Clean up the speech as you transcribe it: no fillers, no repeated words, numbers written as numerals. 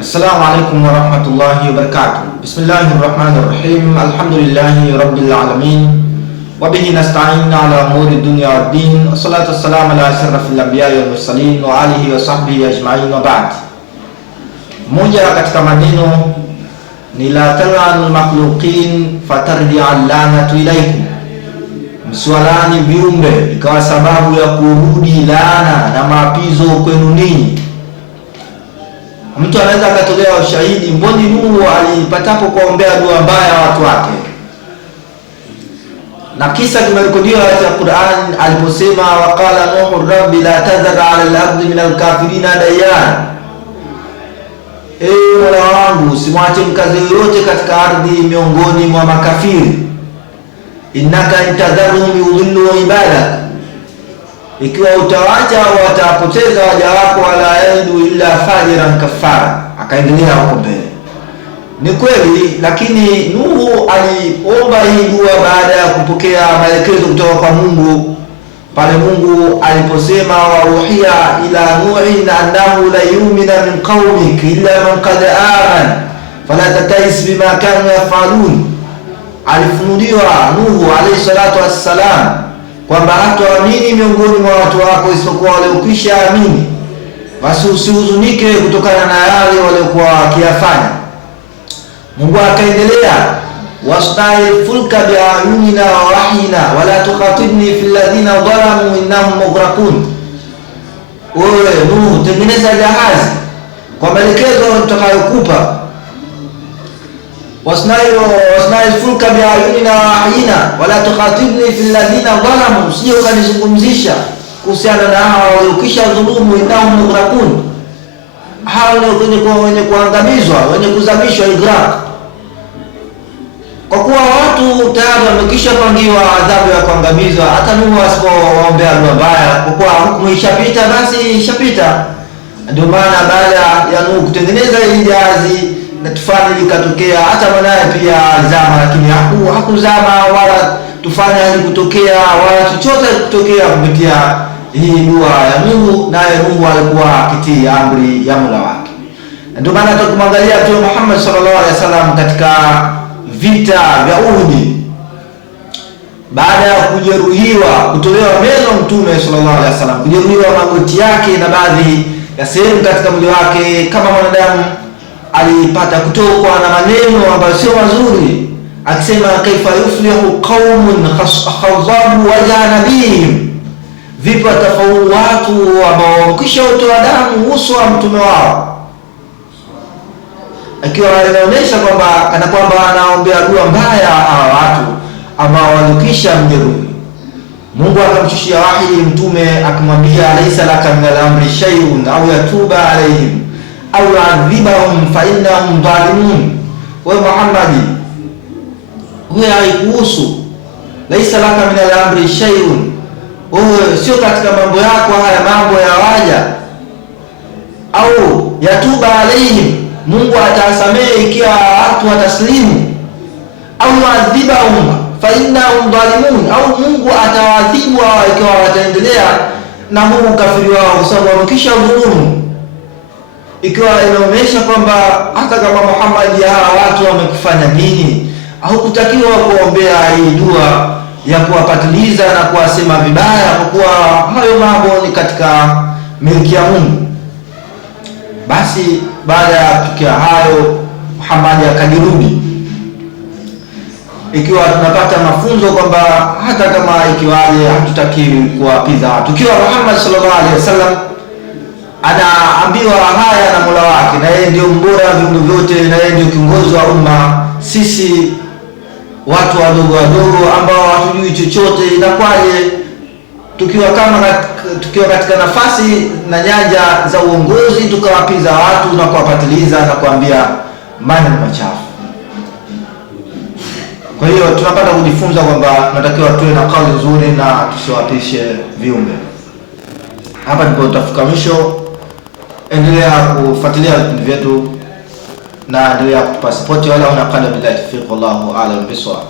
Assalamu alaikum warahmatullahi wabarakatuh. Bismillahirrahmanirrahim. Alhamdulillahi rabbil alamin. Wa bihi nasta'in ala umuri dunya wad din. Wassalatu wassalamu ala asyrafil anbiya'i wal mursalin wa alihi wa sahbihi ajma'in wa ba'd. Moja katika maneno ni la tal'anul makhluqin fatarji'al lanatu ilaykum. Mswalani viumbe ikawa sababu ya kurudi laana na maapizo kwenu ninyi. Mtu anaweza akatolea ushahidi, mboni Nuhu alipatapo kuombea dua mbaya watu wake, na kisa kimerekodiwa katika Qur'an aliposema waqala Nuhu rabbi la tadhar ala al-ardi min al-kafirina dayyan, ewe Mola wangu usimwache mkazi yoyote katika ardhi miongoni mwa makafiri, innaka intadharhum yudhillu ibadak, ikiwa utawacha watapoteza waja wako, wala yaidu illa fajiran kafara. Akaendelea huko mbele. Ni kweli, lakini Nuhu aliomba hii dua baada ya kupokea maelekezo kutoka kwa Mungu, pale Mungu aliposema wa uhiya ila nuhin annahu la yu'mina min qaumik illa man qad amana fala tatais bima kanu yafalun. Alifunuliwa Nuhu alayhi salatu wassalam kwamba hataamini miongoni mwa watu wako isipokuwa wale ukisha amini, basi usihuzunike kutokana na yale waliokuwa wakiyafanya. Mungu akaendelea wastai fulka bi'ayunina wa wahyina wala tukhatibni fil ladina dhalamu innahum mughraqun. Wewe Nuhu, tengeneza jahazi kwa maelekezo tutakayokupa. Wasnai fulka bi'ayunina wa wahyina wala tukhatibni fil ladina dhalamu, usije ukanizungumzisha kuhusiana na hao waliokisha dhulumu, innahum mughraqun, hao ni wenye kuangamizwa, wenye kuzamishwa, igraq. Kwa kuwa watu tayari wamekisha pangiwa adhabu ya kuangamizwa, hata Nuhu asipowaombea dua mbaya, kwa kuwa hukumu ishapita, basi ishapita. Ndio maana baada ya Nuhu kutengeneza hili jahazi na tufani likatokea, hata mwanae pia alizama, lakini hakuzama wala tufani halikutokea wala chochote kutokea kupitia hii dua ya Nuhu, naye Nuhu alikuwa akitii amri ya Mola wake. Ndio maana tukumwangalia Mtume Muhammad sallallahu alaihi wasallam katika vita vya Uhud, baada ya kujeruhiwa, kutolewa meno Mtume sallallahu alaihi wasallam, kujeruhiwa magoti yake na baadhi ya sehemu katika mwili wake kama mwanadamu, alipata kutokwa na maneno ambayo sio mazuri, akisema kaifa yuflihu qaumun khazabu wajha nabiyihim, vipi watafaulu watu ambao kisha utoa damu uso wa mtume wao, akiwa anaonyesha kwamba kana kwamba anaombea dua mbaya hawa watu ambao walikisha mjeruhi. Mungu akamshushia wahi mtume akimwambia alaysa laka min al-amri shay'un au yatuba alayhim au yu'adhibahum fa innahum zalimun. Wewe Muhammad, wewe haikuhusu, laisa laka min al-amri shay'un, wewe sio katika mambo yako haya mambo ya waja, au yatuba alayhim, Mungu atawasamehe ikiwa watu wataslimu, au yu'adhibahum fa innahum zalimun, au Mungu atawadhibu ikiwa wataendelea na huu kafiri wao kwa sababu wamekisha dhulumu. Ikiwa inaonyesha kwamba hata kama Muhammad hawa watu wamekufanya nini, au kutakiwa kuombea hii dua ya kuwapatiliza na kuwasema vibaya, kwa kuwa hayo mambo ni katika milki ya Mungu. Basi baada ya kufikia hayo, Muhammad akajirudi, ikiwa tunapata mafunzo kwamba hata kama ikiwaje hatutakiwi kuwapiza watu. Ikiwa Muhammad sallallahu alaihi wasallam anaambiwa haya na Mola wake, na yeye ndio mbora wa viumbe vyote, na yeye ndio kiongozi wa umma, sisi watu wadogo wadogo ambao hatujui chochote, inakwaje tukiwa katika nafasi na nyanja za uongozi tukawapiza watu na kuwapatiliza na kuambia maneno machafu? Kwa hiyo tunapata kujifunza kwamba tunatakiwa tuwe na kauli nzuri na tusiwapishe viumbe. Hapa ndipo tutafika mwisho. Endelea kufuatilia vipindi vyetu na endelea kutupa support, wala una qala billahi tawfiq, wallahu a'lam bisawab.